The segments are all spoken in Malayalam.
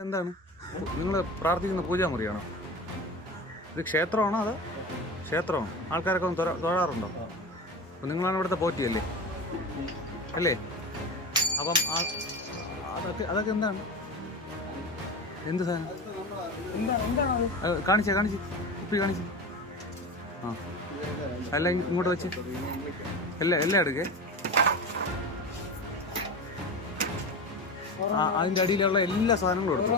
എന്താണ്? നിങ്ങൾ പ്രാർത്ഥിക്കുന്ന പൂജാമുറിയാണോ? ഇത് ക്ഷേത്രമാണോ അതോ ക്ഷേത്രമാണോ? ആൾക്കാരൊക്കെ ഒന്ന് തൊഴ- തൊഴാറുണ്ടോ? അപ്പം നിങ്ങളാണ് ഇവിടുത്തെ പോറ്റിയല്ലേ? അല്ലേ? അപ്പം അതൊക്കെ അതൊക്കെ എന്താണ്? എന്ത് സാധനം? കാണിച്ചേ കാണിച്ച്. കുപ്പി കാണിച്ച്. ആ. അല്ല ഇങ്ങോട്ട് വെച്ച്. എല്ലാം എല്ലാം എടുക്കേ? ആ അതിന്റെ അടിയിലുള്ള എല്ലാ സാധനങ്ങളും എടുത്തു.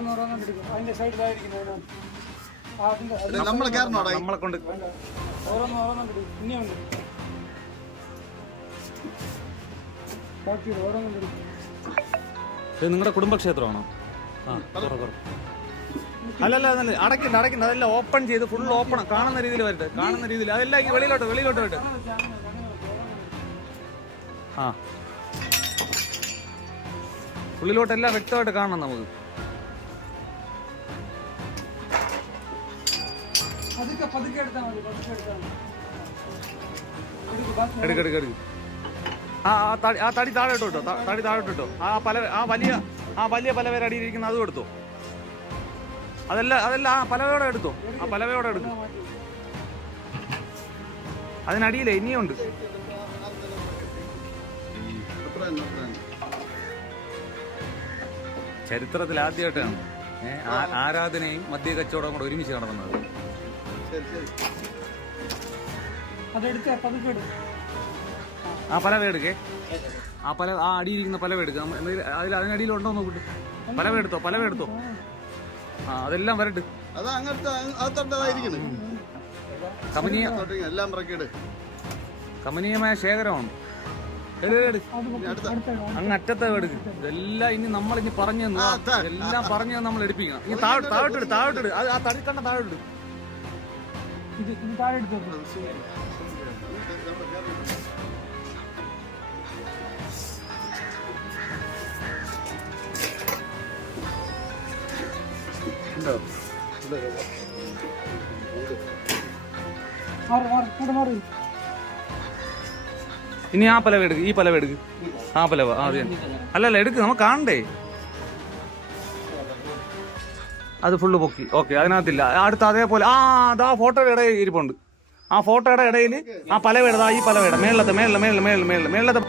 അതിന്റെ നമ്മളെ കൊണ്ട്. നിങ്ങളുടെ കുടുംബക്ഷേത്രമാണോ? അല്ലല്ല അതല്ല അടയ്ക്കണ്ട അടയ്ക്കണ്ട. അതെല്ലാം ഓപ്പൺ ചെയ്ത് ഫുൾ ഓപ്പൺ കാണുന്ന രീതിയിൽ വരട്ടെ കാണുന്ന രീതിയിൽ. അതെല്ലാം വെളിയിലോട്ട് വെളിയിലോട്ട് വരട്ടെ. ആ. ഉള്ളിലോട്ടെല്ലാം വ്യക്തമായിട്ട് കാണണം നമുക്ക്. പതുക്കെ പതുക്കെ എടുത്താൽ മതി പതുക്കെ എടുത്താൽ മതി. എടുക്ക്, ബാക്കി എടുക്ക് എടുക്ക് എടുക്ക്. ആ ആ തടി ആ തടി താഴെ ഇട്ടോ തടി താഴെ ഇട്ടോ. ആ പല ആ വലിയ ആ വലിയ പലവേര അടിയിലിരിക്കുന്ന അതും എടുത്തോ. അതെല്ലാം അതെല്ലാം ആ പലവയോടെ എടുത്തോ. ആ പലവയോടെ എടുക്കും. അതിനടിയിലേ ഇനിയുണ്ട്. അത്ര. ചരിത്രത്തിൽ ആദ്യമായിട്ടാണ്. ആ- ആരാധനയും മദ്യ കച്ചവടവും കൂടെ ഒരുമിച്ച് നടന്നത് ശരി ശരി അതെടുത്ത് പതുക്കെ എടുക്കും. ആ പലവ എടുക്കേ. ആ പല ആ അടിയിരിക്കുന്ന പലവ എടുക്കുക അതിൽ അതിനടിയിൽ ഉണ്ടോ അതിനടിയിലുണ്ടോ നോക്കിട്ട് പലവ എടുത്തോ പലവ എടുത്തോ. ആ അതെല്ലാം വരട്ട് കമനീയ കമനീയമായ ശേഖരമാണ്. അങ്ങ് അറ്റത്തെ എടുക്ക് ഇതെല്ലാം ഇനി നമ്മൾ ഇനി പറഞ്ഞു തന്നു. ആ, എല്ലാം പറഞ്ഞു തന്ന് നമ്മൾ എടുപ്പിക്കണം. ഈ താഴെ താഴോട്ടിട് താഴോട്ടിട് അത് ആ തടിക്കണ്ട കണ്ട ഇത് ഇത് താഴെ എടുത്ത് വെക്കും. ഉണ്ടോ? മാറി മാറി ഇങ്ങോട്ട് മാറി. ഇനി ആ പലവ എടുക്ക് ഈ പലവ എടുക്ക്. ആ പലവ ആ അല്ലല്ല എടുക്ക് നമുക്ക് കാണണ്ടേ? അത് ഫുള്ള് പൊക്കി. ഓക്കെ അതിനകത്തില്ല. അടുത്ത അതേപോലെ ആ അതാ ഫോട്ടോയുടെ ഇടയിൽ ഇരിപ്പുണ്ട്. ആ ഫോട്ടോയുടെ ഇടയിൽ ആ പലവേട ഈ പലവേട മേളത്തെ മേളിലെ മേളിലെ മേളിലെ മേളിലെ മേളിലത്തെ